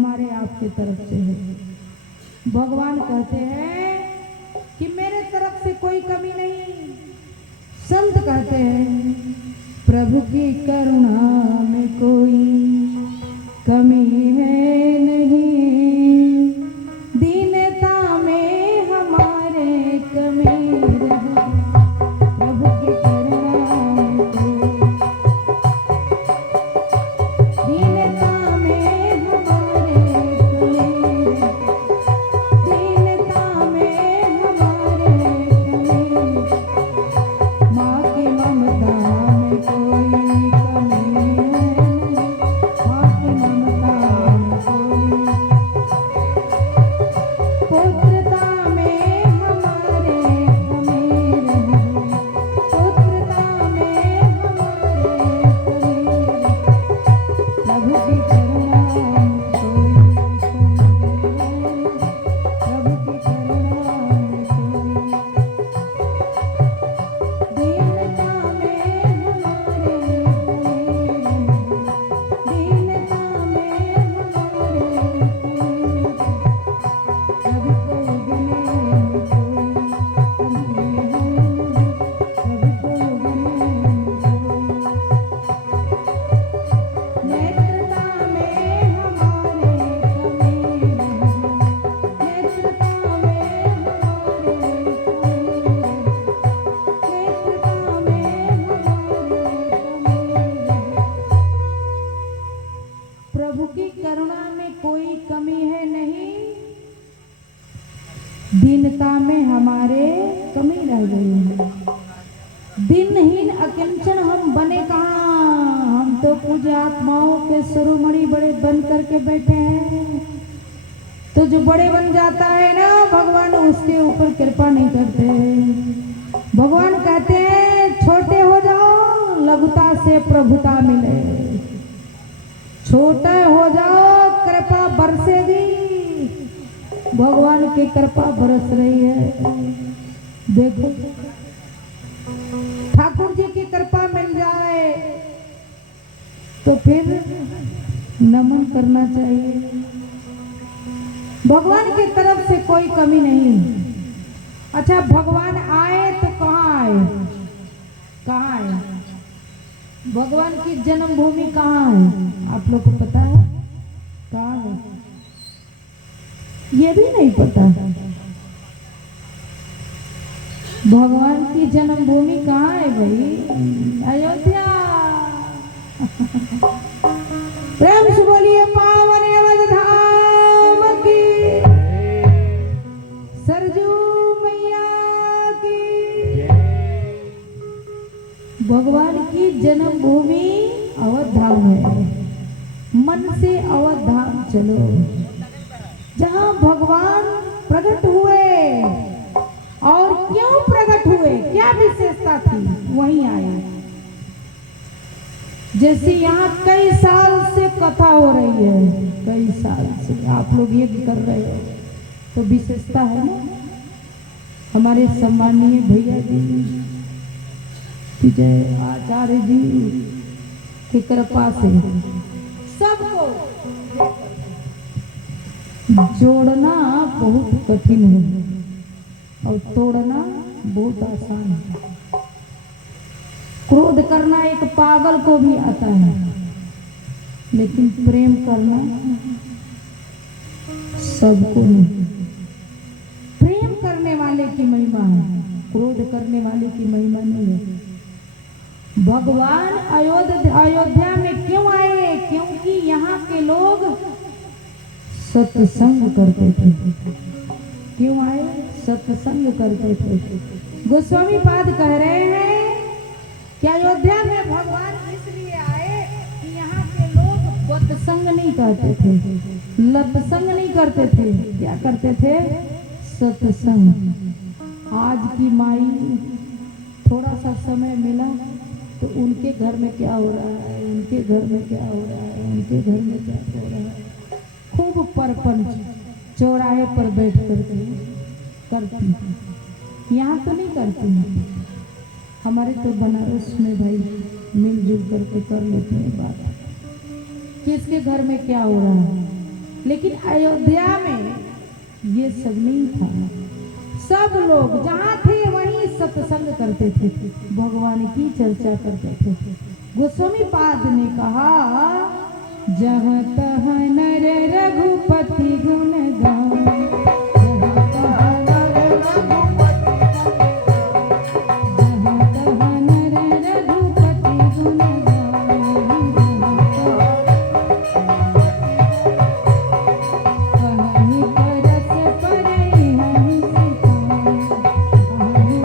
हमारे आपके तरफ से है। भगवान कहते हैं कि मेरे तरफ से कोई कमी नहीं। संत कहते हैं प्रभु की करुणा में कोई कमी है नहीं, दीनता में हमारे कमी रहे। प्रभु की करुणा में कोई दीनता में हमारे कमी रहे, दीनता में हमारे कमी रहे। माँ की ममता में कोई कमी है नहीं, माँ की ममता में कोई पुत्रता में हमारे कमी रहे, पुत्रता में हमारे कमी रहे। प्रभु की करुणा में कोई कमी है, प्रभु की करुणा में कोई दीनता में हमारे कमी रहे, दीनता में हमारे कमी रहे। प्रभु को उगने में कोई कमी है नहीं, प्रभु को उगने में कोई नेत्रता में हमारे कमी रहे, नेत्रता में हमारे कमी रहे, नेत्रता में हमारे कमी रहे। प्रभु की करुणा में कोई कमी है नहीं, दीनता में हमारे कमी रह गई है। दिनहीन अकिंचन हम बने कहाँ, हम तो पूज्य आत्माओं के शिरोमणि बड़े बन करके बैठे हैं। तो जो बड़े बन जाता है ना, भगवान उसके ऊपर कृपा नहीं करते। भगवान कहते हैं छोटे हो जाओ, लघुता से प्रभुता मिले। छोटा हो जाओ, कृपा बरसेगी। भगवान की कृपा बरस रही है। देखो ठाकुर जी की कृपा मिल जाए तो फिर नमन करना चाहिए। भगवान की तरफ से कोई कमी नहीं। अच्छा, भगवान आए तो कहाँ आए? कहाँ आए? भगवान की जन्मभूमि कहाँ है? आप लोग को पता है कहाँ है? ये भी नहीं पता। भगवान की जन्मभूमि कहाँ है भाई? अयोध्या। प्रेम से बोलिए पावन अवध धाम की, सरजू मैया की। भगवान की जन्मभूमि अवध धाम है। मन से अवध धाम चलो, जहाँ भगवान प्रकट हुए। और क्यों प्रकट हुए, क्या विशेषता थी, वहीं आए। जैसे यहाँ कई साल से कथा हो रही है, कई साल से आप लोग यज्ञ कर रहे हो, तो विशेषता है ना। हमारे सम्मानीय भैया जी विजय आचार्य जी की कृपा से सबको जोड़ना बहुत कठिन है और तोड़ना बहुत आसान है। क्रोध करना एक पागल को भी आता है, लेकिन प्रेम करना सबको नहीं। प्रेम करने वाले की महिमा है, क्रोध करने वाले की महिमा नहीं है। भगवान अयोध्या में क्यों आए? क्योंकि यहाँ के लोग सत्संग करते थे। क्यों आए? सत्संग करते थे। गोस्वामी पाद कह रहे हैं कि अयोध्या में भगवान इसलिए आए कि यहाँ के लोग बतसंग नहीं करते थे, लतसंग नहीं करते थे। क्या करते थे? सत्संग। आज की माई थोड़ा सा समय मिला तो उनके घर में क्या हो रहा है, उनके घर में क्या हो रहा है, उनके घर में क्या हो रहा है, खूब परपंच चौराहे पर बैठ करके करती। यहाँ तो नहीं करती। हमारे तो बनारस में भाई मिलजुल करके कर लेते हैं बात, किसके घर में क्या हो रहा है। लेकिन अयोध्या में ये सब नहीं था। सब लोग जहाँ थे वहीं सत्संग करते थे, भगवान की चर्चा करते थे। गोस्वामी पाद ने कहा, जहाँ तहाँ नर रघुपति गुण गान, जहाँ तहाँ नर रघुपति गुण गान, कहीं परस परई हंस पान, कहीं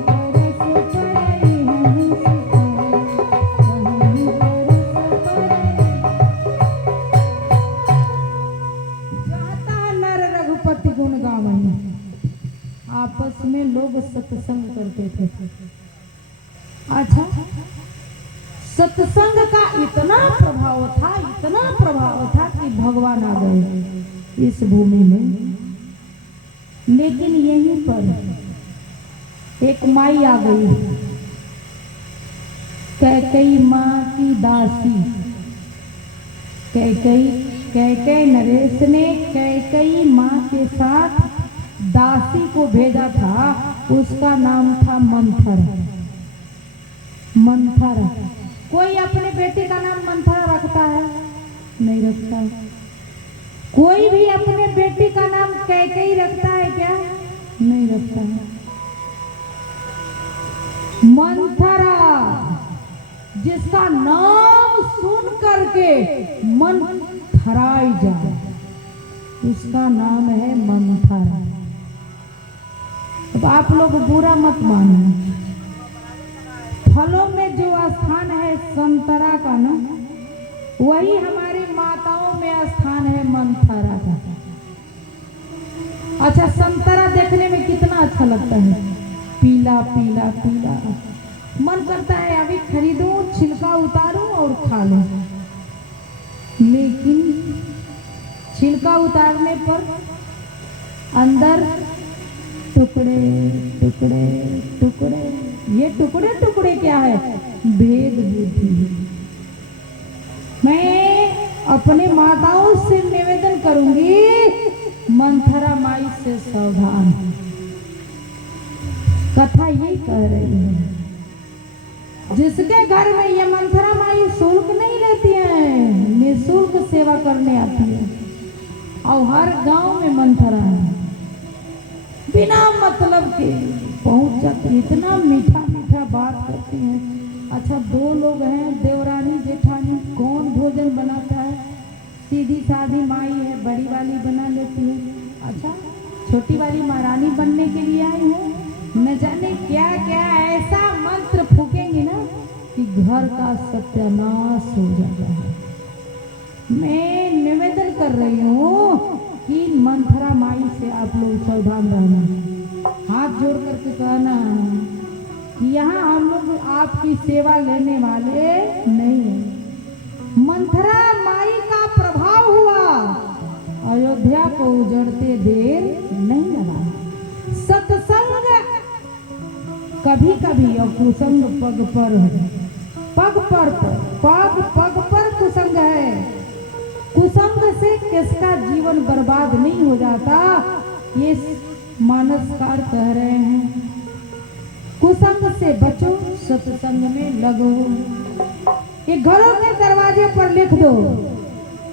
परस परई हंस रघुपति गुण गावई। आपस में लोग सत्संग करते थे। अच्छा, सत्संग का इतना प्रभाव था कि भगवान आ गए इस भूमि में। लेकिन यहीं पर एक माई आ गई, कैकेयी माँ की दासी। कैकेयी नरेश ने कैकेयी माँ के साथ दासी को भेजा था। उसका नाम था मंथरा। मंथरा, कोई अपने बेटे का नाम मंथरा रखता है? नहीं रखता। कोई भी अपने बेटी का नाम कैकेयी रखता है क्या? नहीं रखता है। मंथरा, जिसका नाम सुन करके मन थराई जाए, उसका नाम है मंथरा। अब आप लोग बुरा मत मानो, फलों में जो स्थान है संतरा का ना, वही हमारी माताओं में स्थान है मंथरा का। अच्छा, संतरा देखने में कितना अच्छा लगता है, पीला पीला पीला। मन करता है अभी खरीदूं, छिलका उतारूं और खा लूं। लेकिन छिलका उतारने पर अंदर टुकड़े टुकड़े टुकड़े। ये टुकड़े टुकड़े क्या है? भेद बुद्धि। मैं अपने माताओं से निवेदन करूंगी, मंथरा माई से सावधान। कथा यही कह रही है। जिसके घर में ये मंथरा माई शुल्क नहीं लेती है, निःशुल्क सेवा करने आती है। और हर गांव में मंथरा है, बिना मतलब के पहुंच जाती। इतना मीठा मीठा बात करती हैं। अच्छा, दो लोग हैं, देवरानी जेठानी, कौन भोजन बनाता है? सीधी सादी माई है, बड़ी वाली बना लेती है। अच्छा, छोटी वाली महारानी बनने के लिए आई है। न जाने क्या क्या ऐसा मंत्र फूकेंगे ना कि घर का सत्यानाश हो जाता है। मैं निवेदन कर रही हूँ कि मंथरा माई से आप लोग सावधान रहना। हाथ जोड़ करके कहना कि यहाँ हम लोग आपकी सेवा लेने वाले नहीं हैं। मंथरा माई का प्रभाव हुआ, अयोध्या को उजड़ते देर नहीं लगा। सत्संग कभी कभी और कुसंग पग पर है, पग पर कुसंग है। कुसंग से किसका जीवन बर्बाद नहीं हो जाता, ये मानसकार कह रहे हैं। कुसंग से बचो, सत्संग में लगो। ये घरों के दरवाजे पर लिख दो,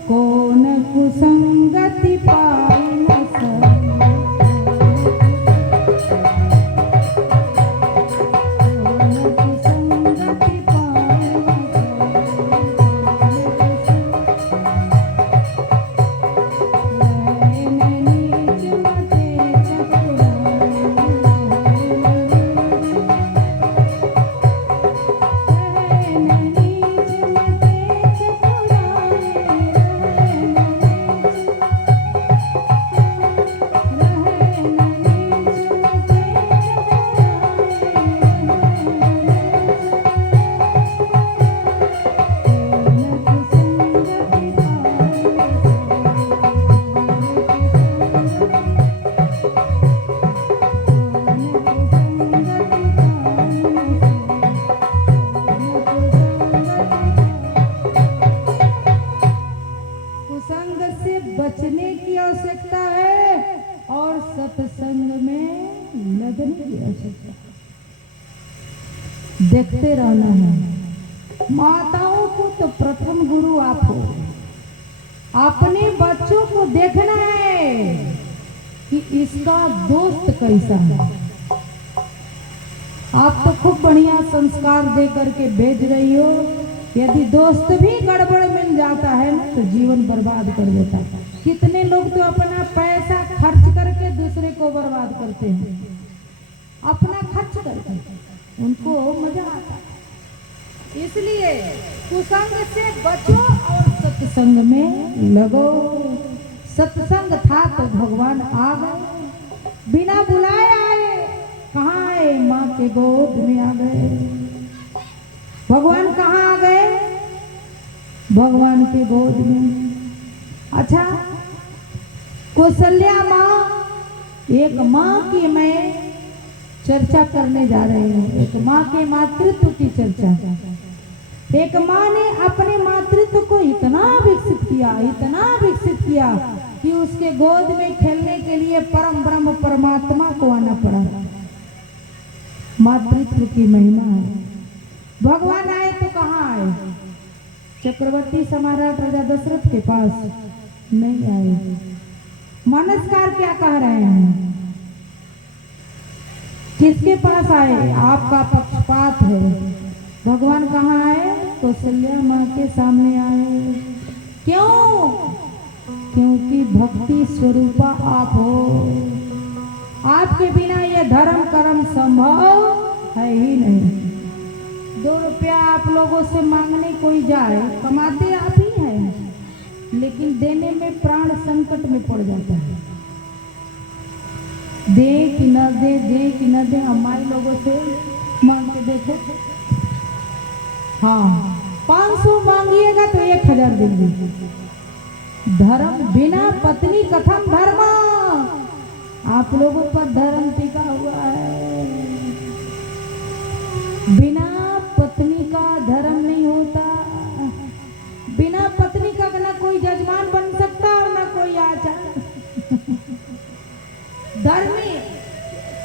कौन कुसंगति पाए न सके। देखते रहना है। माताओं को तो प्रथम गुरु आप हो। अपने बच्चों को देखना है कि इसका दोस्त कैसा है। आप तो खूब बढ़िया संस्कार दे करके भेज रही हो, यदि दोस्त भी गड़बड़ मिल जाता है ना तो जीवन बर्बाद कर देता है। कितने लोग तो अपना पैसा खर्च करके दूसरे को बर्बाद करते हैं, अपना खर्च करके, उनको मजा आता है। इसलिए कुसंग से बचो और सत्संग में लगो। सत्संग था तो भगवान आ गए, बिना बुलाए आए। कहाँ आए? माँ के गोद में आ गए। भगवान कहाँ आ गए? भगवान के गोद में। अच्छा, कौशल्या माँ, एक माँ की मैं चर्चा करने जा रही हूँ। एक माँ के मातृत्व की चर्चा। एक माँ ने अपने मातृत्व को इतना विकसित किया, इतना विकसित किया कि उसके गोद में खेलने के लिए परम ब्रह्म परमात्मा को आना पड़ा। मातृत्व की महिमा है। भगवान आए तो कहाँ आए? चक्रवर्ती सम्राट राजा दशरथ के पास नहीं आए। मानसकार क्या कह रहे हैं? किसके पास आए? आपका पक्षपात है। भगवान कहाँ आए? कौशल्या माँ के सामने आए। क्यों? क्योंकि भक्ति स्वरूपा आप हो। आपके बिना ये धर्म कर्म संभव है ही नहीं। 2 रुपया आप लोगों से मांगने कोई जाए, कमाते आप ही हैं, लेकिन देने में प्राण संकट में पड़ जाता है। दे कि न दे, दे कि न दे, हमारे लोगों से मांग के देखो। हाँ, 500 मांगिएगा तो 1000 देंगे। धर्म बिना पत्नी कथम धर्म। आप लोगों पर धर्म टिका हुआ है। बिना पत्नी का धर्म नहीं होता। बिना पत्नी का ना कोई जजमान बन सकता और ना कोई आचार्य। धर्मी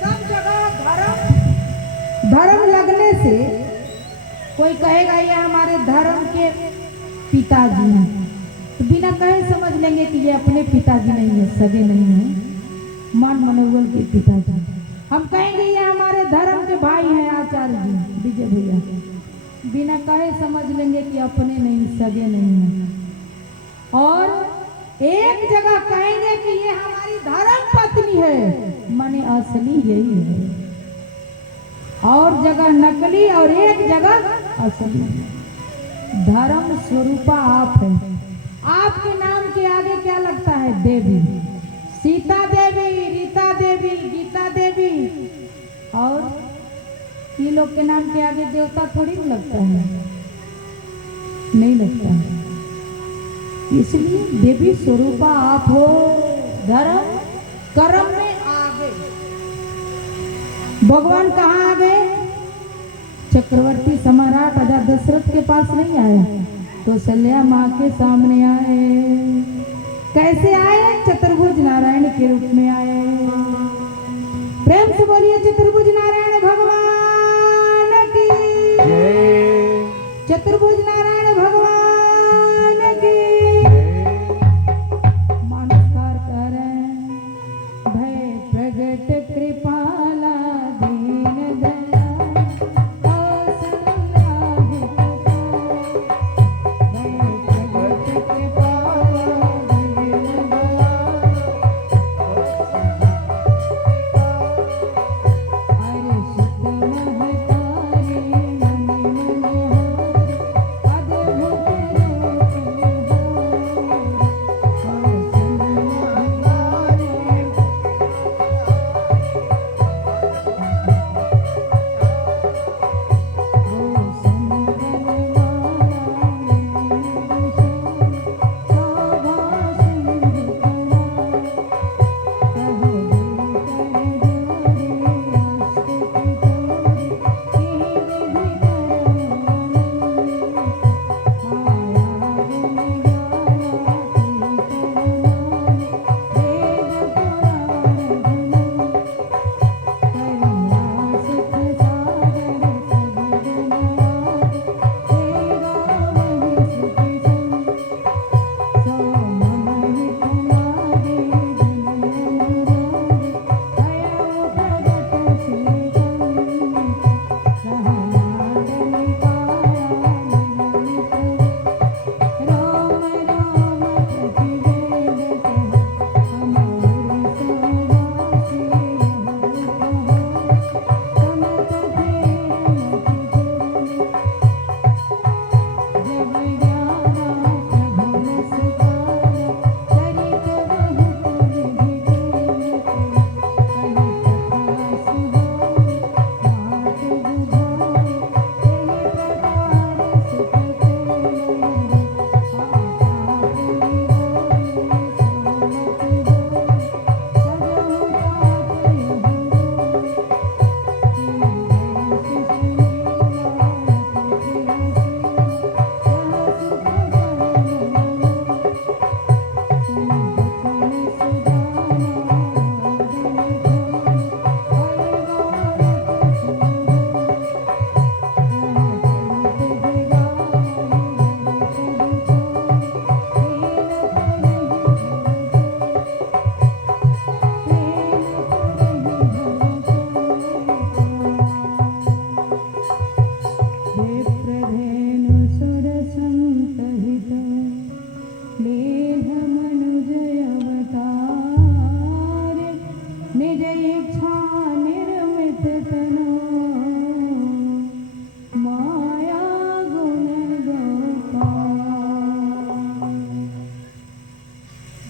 सब जगह धर्म लगने से कोई कहेगा ये हमारे धर्म के पिताजी हैं, तो बिना कहे समझ लेंगे कि ये अपने पिताजी नहीं है, सगे नहीं है, मान मनोबल के पिताजी। हम कहेंगे ये हमारे धर्म के भाई हैं आचार्य जी, विजय भैया, बिना कहे समझ लेंगे कि अपने नहीं, सगे नहीं है। और एक जगह कहेंगे कि ये हमारी धर्म पत्नी है, माने असली यही है। और जगह नकली और एक जगह असली। धर्म स्वरूपा आप है। आपके नाम के आगे क्या लगता है? देवी। सीता देवी, रीता देवी, गीता देवी। और ये लोग के नाम के आगे देवता थोड़ी लगता है, नहीं लगता है। इसलिए देवी स्वरूपा आप हो। धर्म कर्म में आगे। भगवान कहाँ आ गए? चक्रवर्ती सम्राट राजा दशरथ के पास नहीं आए, कौशल्या माँ के सामने आए। कैसे आए? चतुर्भुज नारायण के रूप में आए। प्रेम से बोलिए चतुर्भुज नारायण भगवान की जय। चतुर्भुज नारायण भगवान की। मानसकार कर भय प्रगट कृपाला दीन दया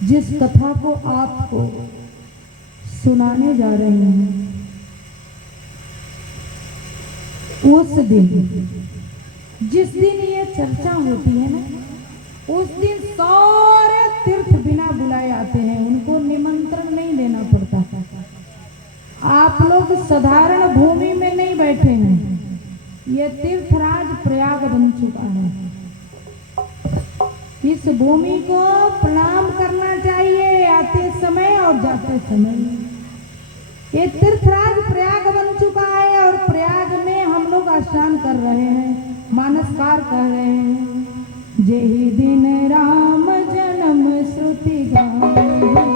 जिस कथा को आपको सुनाने जा रहे हैं, उस दिन जिस दिन ये चर्चा होती है ना, उस दिन सारे तीर्थ बिना बुलाए आते हैं, उनको निमंत्रण नहीं देना पड़ता। आप लोग साधारण भूमि में नहीं बैठे हैं, ये तीर्थराज प्रयाग बन चुका है। इस भूमि को प्रणाम करना चाहिए आते समय और जाते समय। ये तीर्थराज प्रयाग बन चुका है और प्रयाग में हम लोग स्नान कर रहे हैं, मानसकार कर रहे हैं। जेहि दिन राम जन्म श्रुति गाई,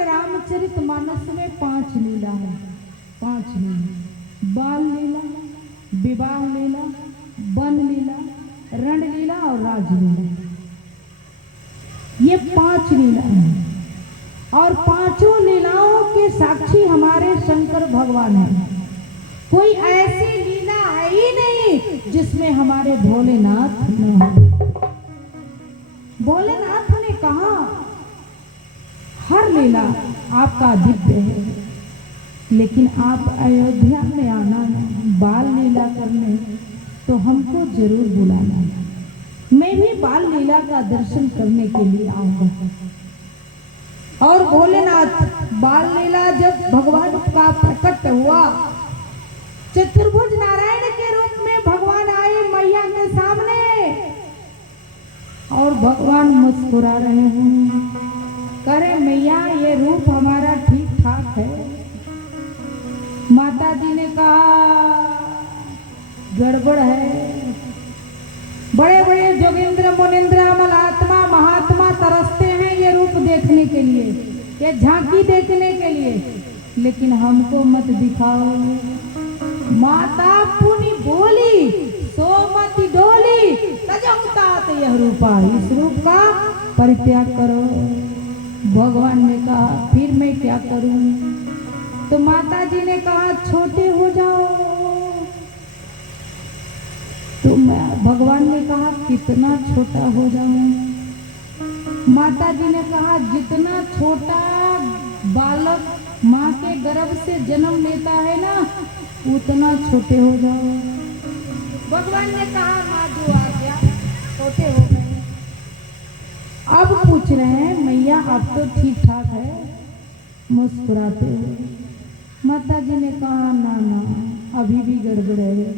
रामचरितमानस में 5 लीला है। 5 लीला, बाल लीला, विवाह लीला, वन लीला, रण लीला और राजलीला, ये 5 लीला है। और 5 लीलाओं के साक्षी हमारे शंकर भगवान हैं। कोई ऐसी लीला है ही नहीं जिसमें हमारे भोलेनाथ न हो। भोलेनाथ ने कहा हर लीला आपका दिव्य है, लेकिन आप अयोध्या में आना बाल लीला करने तो हमको जरूर बुलाना। मैं भी बाल लीला का दर्शन करने के लिए आऊंगा। और भोलेनाथ बाल लीला जब भगवान का प्रकट हुआ, चतुर्भुज नारायण के रूप में भगवान आए मैया के सामने और भगवान मुस्कुरा रहे हैं, करे मैया ये रूप हमारा ठीक ठाक है। माता जी ने कहा गड़बड़ है। बड़े बड़े जोगिंद्र मुनिंद्र अमलात्मा महात्मा तरसते हैं ये रूप देखने के लिए, ये झांकी देखने के लिए, लेकिन हमको मत दिखाओ। माता पुनि बोली सो मत डोली तजहुतात यह रूपा, इस रूप का परित्याग करो। भगवान ने कहा फिर मैं क्या करूं? तो माता जी ने कहा छोटे हो जाओ। तो भगवान ने कहा कितना छोटा हो जाऊं? माता जी ने कहा जितना छोटा बालक माँ के गर्भ से जन्म लेता है ना, उतना छोटे हो जाओ। भगवान ने कहा माँ जो आ गया, छोटे हो गए। अब पूछ रहे हैं मैया अब तो ठीक ठाक है, मुस्कुराते हुए। माता जी ने कहा ना ना अभी भी गड़बड़ है,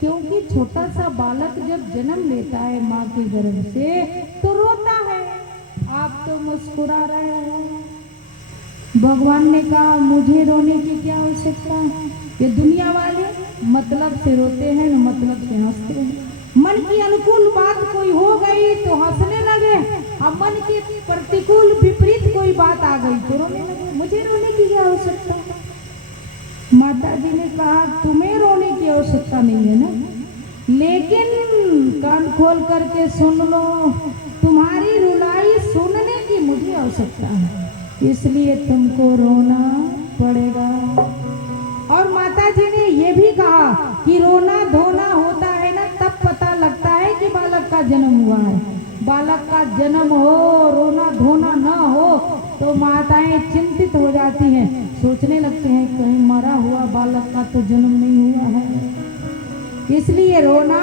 क्योंकि छोटा सा बालक जब जन्म लेता है माँ के गर्भ से तो रोता है, आप तो मुस्कुरा रहे हैं। भगवान ने कहा मुझे रोने की क्या आवश्यकता है? ये दुनिया वाले मतलब से रोते हैं, मतलब से हंसते हैं। मन की अनुकूल बात कोई हो गई तो हंसने लगे, अब मन की प्रतिकूल विपरीत कोई बात आ गई तो रोने लगे। मुझे रोने की क्या आवश्यकता? माता जी ने कहा तुम्हें रोने की आवश्यकता नहीं है ना, लेकिन कान खोल करके सुन लो, तुम्हारी रुलाई सुनने की मुझे आवश्यकता है, इसलिए तुमको रोना पड़ेगा। और माता जी ने यह भी कहा कि रोना धोना होता है ना तब पता लगता है कि बालक का जन्म हुआ है। बालक का जन्म हो रोना धोना ना हो तो माताएं चिंतित हो जाती हैं, सोचने लगते हैं कहीं मरा हुआ बालक का तो जन्म नहीं हुआ है, इसलिए रोना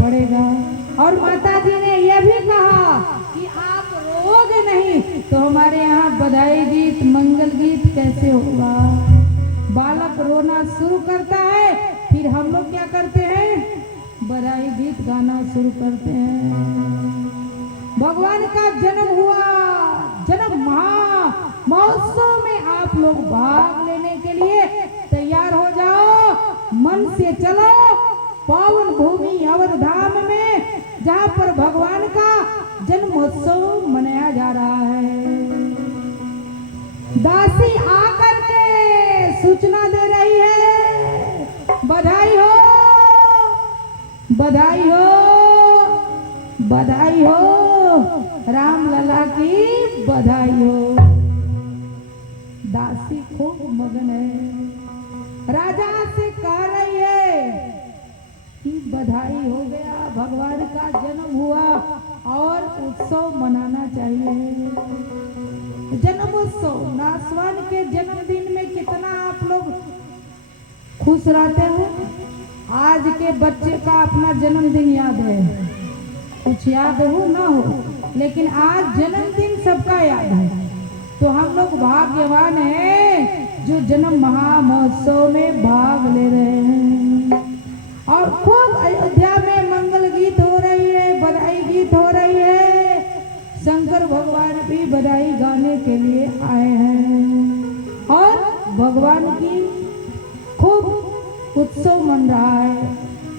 पड़ेगा। और माता जी ने यह भी कहा कि आप रोगे नहीं तो हमारे यहाँ बधाई गीत मंगल गीत कैसे होगा। बालक रोना शुरू करता है, फिर हम लोग क्या करते हैं? बधाई गीत गाना शुरू करते हैं। भगवान का जन्म हुआ, जन्म महा महोत्सव में आप लोग भाग लेने के लिए तैयार हो जाओ, मन से चलो पावन भूमि अवध धाम में, जहाँ पर भगवान का जन्मोत्सव मनाया जा रहा है। दासी आकर के सूचना दे रही है, बधाई हो, बधाई हो, बधाई हो, राम लला की बधाई हो। दासी खूब मगन है, राजा से कह रही है कि बधाई हो गया, भगवान का जन्म हुआ और उत्सव मनाना चाहिए। जन्मोत्सव, नासवान के जन्मदिन में कितना आप लोग खुश रहते हो। आज के बच्चे का अपना जन्मदिन याद है, कुछ याद हो ना हो, लेकिन आज जन्मदिन सबका याद है। तो हम लोग भाग्यवान हैं जो जन्म महा महोत्सव में भाग ले रहे हैं। और खूब अयोध्या में मंगल गीत हो रही है, बधाई गीत हो रही है। शंकर भगवान भी बधाई गाने के लिए आए हैं और भगवान की खूब उत्सव मन रहा है।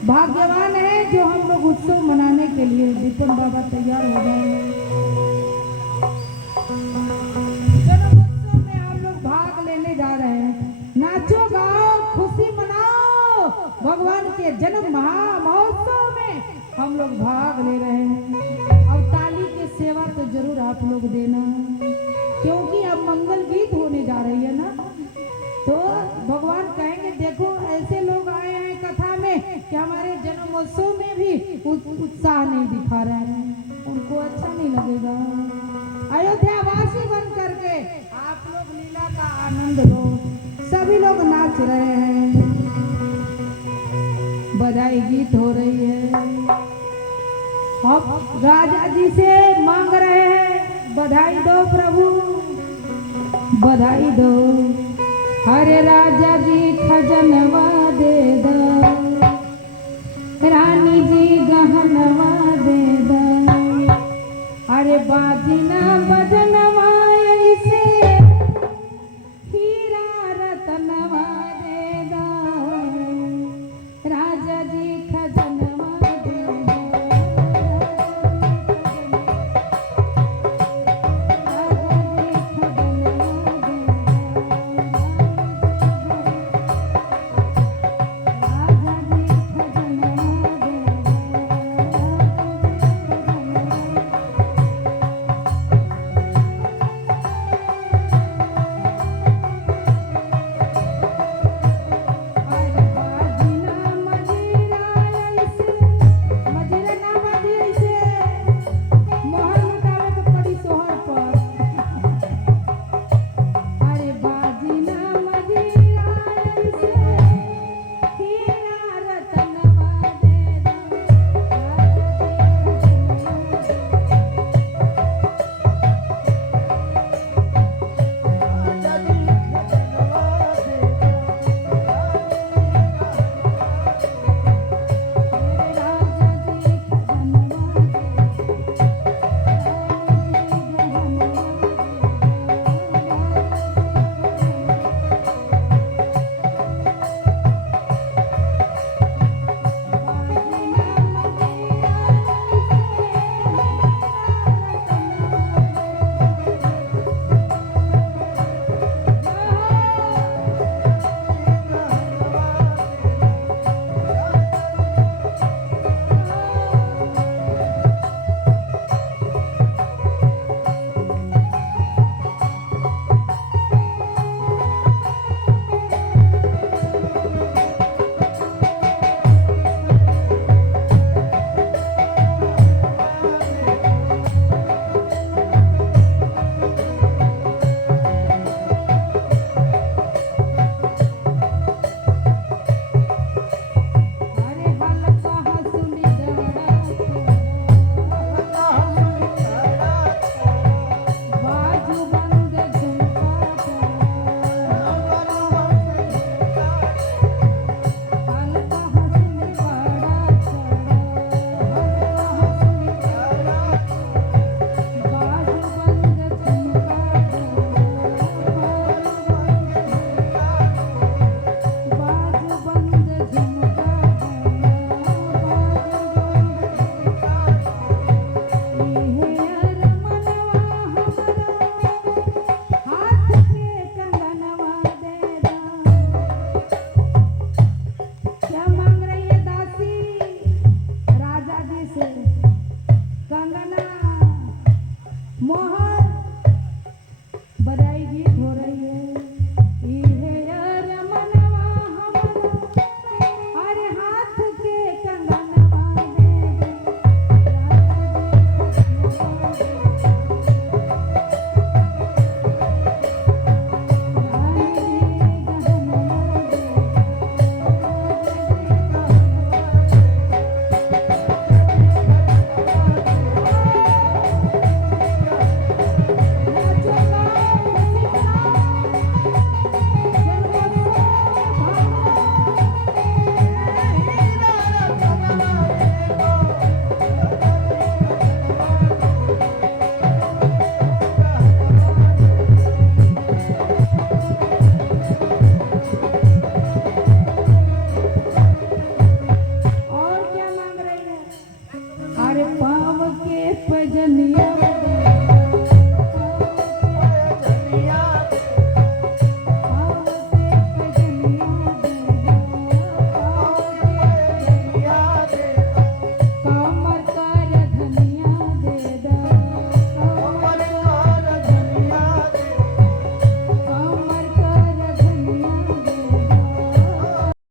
भाग्यवान है जो हम लोग उत्सव मनाने के लिए, विपिन बाबा तैयार हो गए। जन्मोत्सव में हम लोग भाग लेने जा रहे हैं। नाचो गाओ, खुशी मनाओ, भगवान के जन्म महा महोत्सव में हम लोग भाग ले रहे हैं। अब ताली की सेवा तो जरूर आप लोग देना, क्योंकि अब मंगल गीत होने जा रही है ना। तो भगवान कहेंगे देखो ऐसे लोग आए हैं कथा में कि हमारे जन्मोत्सव में भी उत्साह नहीं दिखा रहे हैं, उनको अच्छा नहीं लगेगा। अयोध्यावासी बन करके आप लोग लीला का आनंद लो। सभी लोग नाच रहे हैं, बधाई गीत हो रही है। अब राजा जी से मांग रहे हैं, बधाई दो प्रभु, बधाई दो। अरे राजा जी खजनवा दे दो, रानी जी गहनवा दे दो। अरे बाजी ना बजा